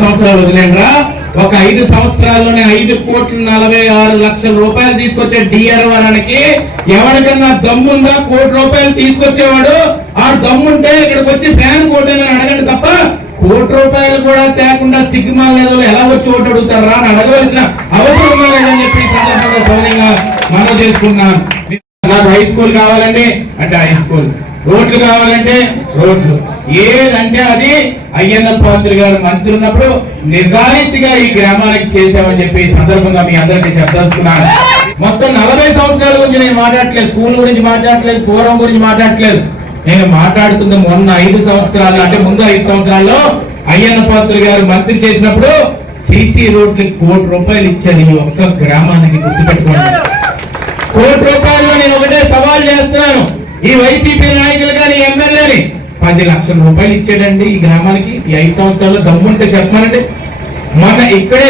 సంవత్సరాలు వదిలేనరా, ఒక 5 సంవత్సరాల్లోనే 5,46,00,000 రూపాయలు తీసుకొచ్చే డిఆర్ వారానికి ఎవరికన్నా దమ్ముందా? ₹1,00,00,000 తీసుకొచ్చేవాడు ఆ దమ్ముంటే ఇక్కడికి వచ్చి ఫ్యాన్ కోటేమని అడగండి తప్ప ₹1,00,00,000 కూడా తేకుండా సిగ్మా లేదో ఎలా వచ్చి ఓటు అడుగుతారా అని అడగవలసిన అవసరం లేదని చెప్పి సందర్భంగా సౌన్యంగా మనం చేసుకున్నాం. నాకు హై స్కూల్ కావాలండి అంటే హై స్కూల్, రోడ్లు కావాలంటే రోడ్లు, ఏదంటే అది అయ్యన్న పాత్రి గారు మంత్రి ఉన్నప్పుడు నిజాయితీగా ఈ గ్రామానికి చేశామని చెప్పి సందర్భంగా మీ అందరికీ చెప్పదలుచుకున్నాను. మొత్తం 40 సంవత్సరాల గురించి నేను మాట్లాడట్లేదు, స్కూల్ గురించి మాట్లాడట్లేదు, పూర్వం గురించి మాట్లాడట్లేదు. నేను మాట్లాడుతుంది మొన్న 5 సంవత్సరాలు అంటే ముందు 5 సంవత్సరాల్లో అయ్యన్న పాత్రి గారు మంత్రి చేసినప్పుడు సిసి రోడ్లకి ₹1,00,00,000 ఇచ్చారు ఈ ఒక్క గ్రామానికి. గుర్తుపెట్టుకోండి, ₹1,00,00,000 నేను ఒకటే సవాల్ చేస్తున్నాను, ఈ వైసీపీ నాయకులు కానీ ఎమ్మెల్యేని ₹10,00,000 ఇచ్చాడండి ఈ గ్రామానికి ఈ 5 సంవత్సరాల్లో. దమ్ముంటే చెప్పానండి. మన ఇక్కడే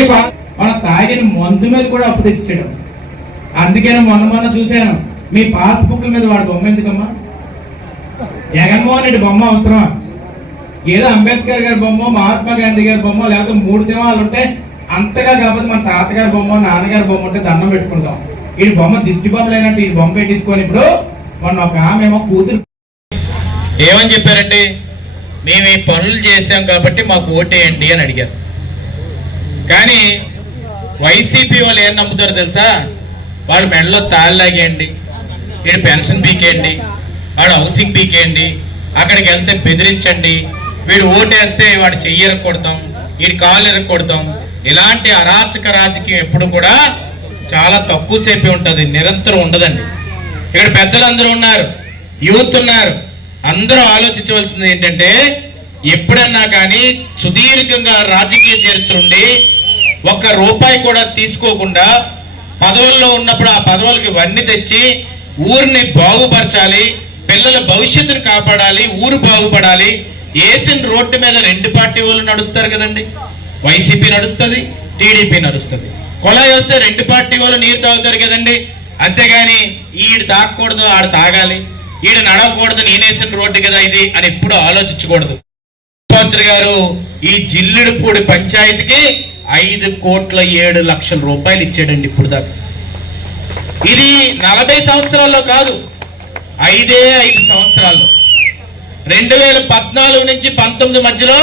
మన తాగిన మందు మీద కూడా అప్పు తెచ్చాడు. అందుకే మొన్న చూశాను, మీ పాస్బుక్ల మీద వాడు బొమ్మ ఎందుకమ్మా? జగన్మోహన్ రెడ్డి బొమ్మ అవసరమా? ఏదో అంబేద్కర్ గారి బొమ్మ, మహాత్మా గాంధీ గారి బొమ్మ, లేకపోతే 3 సింహాలు ఉంటే అంతగా కాకపోతే మన తాతగారి బొమ్మ, నాన్నగారి బొమ్మ ఉంటే దండం పెట్టుకుంటాం. ఈ బొమ్మ దిష్టి బొమ్మ లేనట్టు ఈ బొమ్మ పెట్టించుకొని ఇప్పుడు మొన్న ఒక ఆమెమో కూతురు ఏమని చెప్పారంటే, మేము ఈ పనులు చేశాం కాబట్టి మాకు ఓటేయండి అని అడిగారు. కానీ వైసీపీ వాళ్ళు ఏం నమ్ముతారో తెలుసా? వాడు మెడలో తాళ్ళు లాగేయండి, వీడు పెన్షన్ పీకేయండి, వాడు హౌసింగ్ పీకేయండి, అక్కడికి వెళ్తే బెదిరించండి, వీడు ఓటేస్తే వాడు చెయ్యి ఎరగొడతాం, వీడి కాళ్ళు ఎరగొడతాం. ఇలాంటి అరాచక రాజకీయం ఎప్పుడు కూడా చాలా తక్కువ సేపే ఉంటుంది, నిరంతరం ఉండదండి. ఇక్కడ పెద్దలందరూ ఉన్నారు, యూత్ ఉన్నారు, అందరూ ఆలోచించవలసింది ఏంటంటే, ఎప్పుడన్నా కానీ సుదీర్ఘంగా రాజకీయ చరిత్ర ఉండి ₹1 కూడా తీసుకోకుండా పదవుల్లో ఉన్నప్పుడు ఆ పదవులకి వన్నీ తెచ్చి ఊరిని బాగుపరచాలి, పిల్లల భవిష్యత్తును కాపాడాలి, ఊరు బాగుపడాలి. ఏసిన రోడ్డు మీద 2 పార్టీ వాళ్ళు నడుస్తారు కదండి. వైసీపీ నడుస్తుంది, టీడీపీ నడుస్తుంది. కొలాయి వస్తే 2 పార్టీ వాళ్ళు నీరు తాగుతారు కదండి. అంతేగాని ఈడు తాగకూడదు, ఆడు తాగాలి, ఈడు నడవకూడదు, నేనేసిన రోడ్డు కదా ఇది అని ఎప్పుడు ఆలోచించకూడదు. ముఖ్యమంత్రి గారు ఈ జిల్లుడుపూడి పంచాయతీకి ₹5,07,00,000 ఇచ్చాడండి ఇప్పుడు దాకా. ఇది 40 సంవత్సరాల్లో కాదు, 5 సంవత్సరాల్లో. 2014 నుంచి 19 మధ్యలో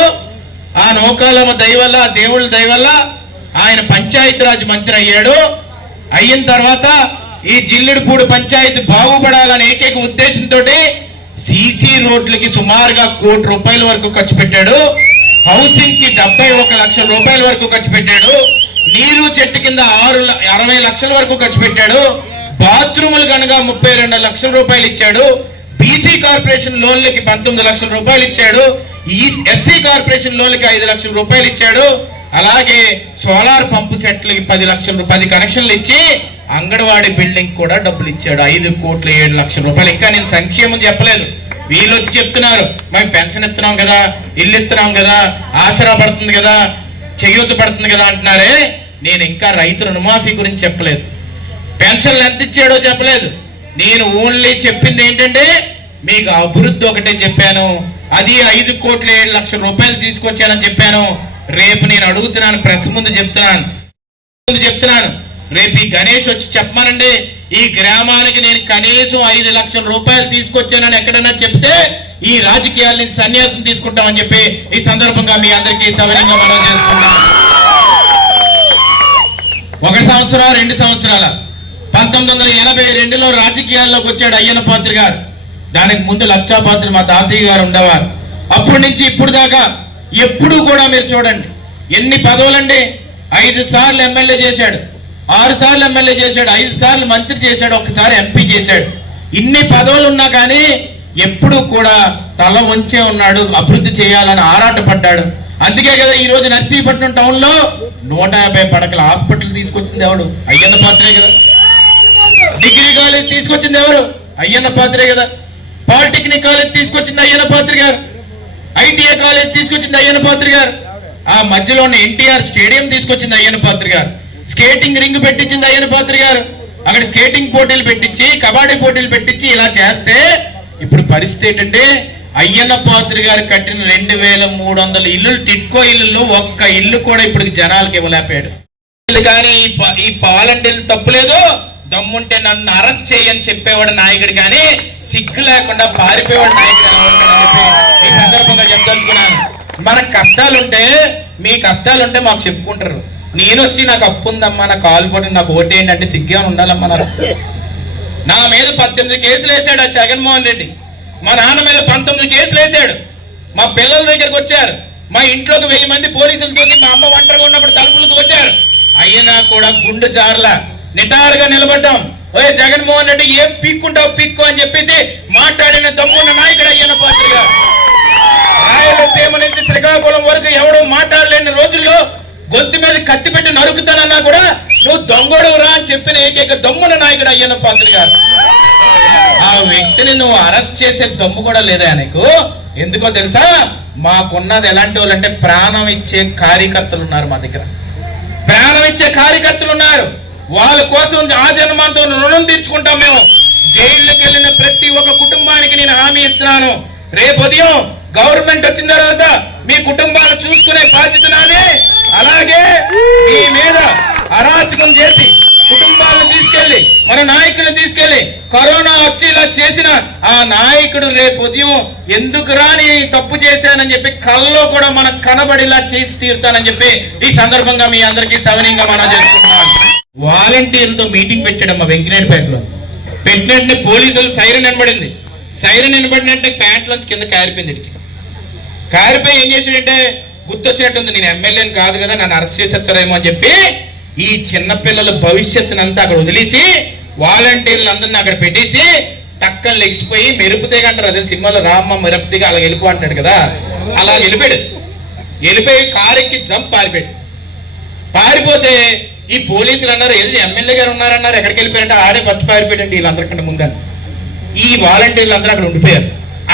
ఆ నౌకాలమ్మ దయ వల్ల, ఆ దేవుళ్ళ దయ వల్ల ఆయన పంచాయతీరాజ్ మంత్రి అయ్యాడు. అయిన తర్వాత ఈ జిల్లుడుపూడి పంచాయతీ బాగుపడాలనే ఏకైక ఉద్దేశంతో సిసి రోడ్లకి సుమారుగా ₹1,00,00,000 వరకు ఖర్చు పెట్టాడు. హౌసింగ్ కి ₹71,00,000 వరకు ఖర్చు పెట్టాడు. నీరు చెట్టు కింద 60 లక్షల వరకు ఖర్చు పెట్టాడు. బాత్రూములు కనుక ₹32,00,000 ఇచ్చాడు. బీసీ కార్పొరేషన్ లోన్లకి ₹19,00,000 ఇచ్చాడు. ఈ ఎస్సీ కార్పొరేషన్ లోన్లకి ₹5,00,000 ఇచ్చాడు. అలాగే సోలార్ పంపు సెట్లకి ₹10,00,000 కనెక్షన్లు ఇచ్చి అంగన్వాడీ బిల్డింగ్ కూడా డబ్బులు ఇచ్చాడు. ₹5,07,00,000. ఇంకా నేను సంక్షేమం చెప్పలేదు, వీళ్ళు వచ్చి చెప్తున్నారు మేము పెన్షన్ ఇస్తున్నాం కదా, ఇల్లు ఇస్తున్నాం కదా, ఆసరా పడుతుంది కదా, చేయూత పడుతుంది కదా అంటున్నారే. నేను ఇంకా రైతు రుణమాఫీ గురించి చెప్పలేదు, పెన్షన్లు ఎంత ఇచ్చాడో చెప్పలేదు. నేను ఓన్లీ చెప్పింది ఏంటంటే మీకు అభివృద్ధి ఒకటే చెప్పాను, అది ₹5,07,00,000 తీసుకొచ్చానని చెప్పాను. రేపు నేను అడుగుతున్నాను, ప్రెస్ ముందు చెప్తున్నాను, రేపు ఈ గణేష్ వచ్చి చెప్పమనండి, ఈ గ్రామానికి నేను కనీసం ₹5,00,000 తీసుకొచ్చానని ఎక్కడైనా చెప్తే ఈ రాజకీయాల నుంచి సన్యాసం తీసుకుంటామని చెప్పి ఈ సందర్భంగా మీ అందరికీ సవినయంగా మనం చేసుకుంటాం. 1 సంవత్సరం 2 సంవత్సరాల 1982లో రాజకీయాల్లోకి వచ్చాడు అయ్యన్న పాత్రి గారు. దానికి ముందు లక్షాపాత్రి మా తాతయ్య గారు ఉండేవారు. అప్పటి నుంచి ఇప్పుడు దాకా ఎప్పుడు కూడా మీరు చూడండి ఎన్ని పదవులండి. 5 సార్లు ఎమ్మెల్యే చేశాడు, 6 సార్లు ఎమ్మెల్యే చేశాడు, 5 సార్లు మంత్రి చేశాడు, 1 సారి ఎంపీ చేశాడు. ఇన్ని పదవులు ఉన్నా కానీ ఎప్పుడు కూడా తల వంచే ఉన్నాడు, అభివృద్ధి చేయాలని ఆరాటపడ్డాడు. అందుకే కదా ఈ రోజు నర్సీపట్నం టౌన్ లో 150 పడకల హాస్పిటల్ తీసుకొచ్చింది ఎవడు? అయ్యన్న పాత్రే కదా. డిగ్రీ కాలేజ్ తీసుకొచ్చింది ఎవరు? అయ్యన్న పాత్రే కదా. పాలిటెక్నిక్ కాలేజ్ తీసుకొచ్చింది అయ్యన్న పాత్రి గారు. ఐటీఐ కాలేజ్ తీసుకొచ్చింది అయ్యన్న పాత్రి గారు. ఆ మధ్యలో ఉన్న ఎన్టీఆర్ స్టేడియం తీసుకొచ్చింది అయ్యన్న పాత్రి గారు. స్కేటింగ్ రింగ్ పెట్టించింది అయ్యన్న పాత్రి గారు. అక్కడ స్కేటింగ్ పోటీలు పెట్టించి, కబడ్డీ పోటీలు పెట్టించి ఇలా చేస్తే ఇప్పుడు పరిస్థితి ఏంటంటే అయ్యన్న పాత్రి గారు కట్టిన 2300 ఇల్లులు, టిట్కో ఇల్లు, ఒక్క ఇల్లు కూడా ఇప్పుడు జనాలకు ఇవ్వలేపాడు. కానీ ఈ వాలంటీర్లు తప్పులేదు, దమ్ముంటే నన్ను అరెస్ట్ చేయని చెప్పేవాడు నాయకుడు, కానీ సిగ్గు లేకుండా పారిపోయేవాడు నాయకుడు ఈ సందర్భంగా చెప్పదలుచుకున్నాను. మన కష్టాలుంటే, మీ కష్టాలుంటే మాకు చెప్పుకుంటారు. నేను వచ్చి నాకు అప్పు ఉందమ్మా, నాకు కాలు పడి నాకు ఓటేయండి అంటే సిగ్గేమని ఉండాలమ్మా. నా మీద 18 కేసులు వేసాడు ఆ జగన్మోహన్ రెడ్డి. మా నాన్న మీద 19 కేసులు వేసాడు. మా పిల్లల దగ్గరకు వచ్చారు. మా ఇంట్లోకి 1000 మంది పోలీసులతో మా అమ్మ ఒంటరిగా ఉన్నప్పుడు తలుపులకు వచ్చారు. అయినా కూడా గుండె జారలా నిటారుగా నిలబడ్డాం. ఓయ్ జగన్మోహన్ రెడ్డి, ఏం పీక్కుంటావు పీక్కు అని చెప్పేసి మాట్లాడిన దమ్మున్న నాయకుడు అయ్యన్న పాత్రి గారు. రాయలసీమ నుంచి శ్రీకాకుళం వరకు ఎవడో మాట్లాడలేని రోజుల్లో గొంతు మీద కత్తి పెట్టి నరుకుతానన్నా కూడా నువ్వు దొంగోడు రా అని చెప్పిన ఏకైక దమ్మున నాయకుడు అయ్యన్న పాత్రి గారు. ఆ వ్యక్తిని నువ్వు అరెస్ట్ చేసే దమ్ము కూడా లేదా నీకు? ఎందుకో తెలుసా? మాకున్నది ఎలాంటి వాళ్ళు అంటే ప్రాణం ఇచ్చే కార్యకర్తలు ఉన్నారు మా దగ్గర. ప్రాణం ఇచ్చే కార్యకర్తలు ఉన్నారు. వాళ్ళ కోసం ఆ జన్మంతో రుణం తీర్చుకుంటాం మేము. జైళ్ళకి వెళ్ళిన ప్రతి ఒక్క కుటుంబానికి నేను హామీ ఇస్తున్నాను, రేపు ఉదయం గవర్నమెంట్ వచ్చిన తర్వాత మీ కుటుంబాలు చూసుకునే బాధ్యత నాదే. అలాగే మీ మీద అరాచకం చేసి కుటుంబాలను తీసుకెళ్లి, మన నాయకులను తీసుకెళ్లి కరోనా వచ్చి ఇలా చేసిన ఆ నాయకుడు రేపు ఉదయం ఎందుకు రాని తప్పు చేశానని చెప్పి కళ్ళలో కూడా మనకు కనబడిలా చేసి తీరుతానని చెప్పి ఈ సందర్భంగా మీ అందరికీ సవినీయంగా మనం చేసుకుంటున్నాం. వాలంటీర్లతో మీటింగ్ పెట్టాడు మా వెంకటేపేటలో. పెట్టినట్టే పోలీసులు సైరన్ వినబడింది. సైరన్ వినబడినట్టే ప్యాంట్లోంచి కింద కారిపోయింది. కారిపోయి ఏం చేసాడంటే, గుర్తొచ్చినట్టుంది, నేను ఎమ్మెల్యేని కాదు కదా, నన్ను అరెస్ట్ చేసేస్తారేమో అని చెప్పి ఈ చిన్నపిల్లల భవిష్యత్తునంతా అక్కడ వదిలేసి వాలంటీర్లు అందరినీ అక్కడ పెట్టేసి టక్కని లెగిసిపోయి మెరుపుతీగ అంటారు, అదే సినిమాలో రామ్మ మెరుపుతీగ అలా వెళ్ళిపో అంటాడు కదా, అలా వెళ్ళిపోయాడు. వెళ్ళిపోయి కారెక్కి జంప్ పారిపోతే ఈ పోలీసులు అన్నారు, వెళ్ళి ఎమ్మెల్యే గారు ఉన్నారన్నారు, ఎక్కడికి వెళ్ళిపోయారంటే ఆడే ఫస్ట్ పారిపోయాడండి వీళ్ళందరికంటే ముందని. ఈ వాలంటీర్లు అందరూ అక్కడ ఉండిపోయారు.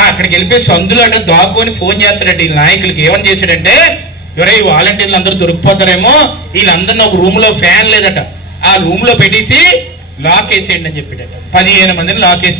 అక్కడికి వెళ్ళిపోయి సందులో అంటే దాక్కుని ఫోన్ చేస్తాడంటే ఈ నాయకులకి. ఏమని చేశాడంటే, ఎవరై ఈ వాలంటీర్లు అందరూ దొరికిపోతారేమో, వీళ్ళందరినీ ఒక రూమ్ లో ఫ్యాన్ లేదట, ఆ రూమ్ లో పెట్టేసి లాక్ వేసేయండి అని చెప్పాడట. 15 మందిని లాక్ వేసి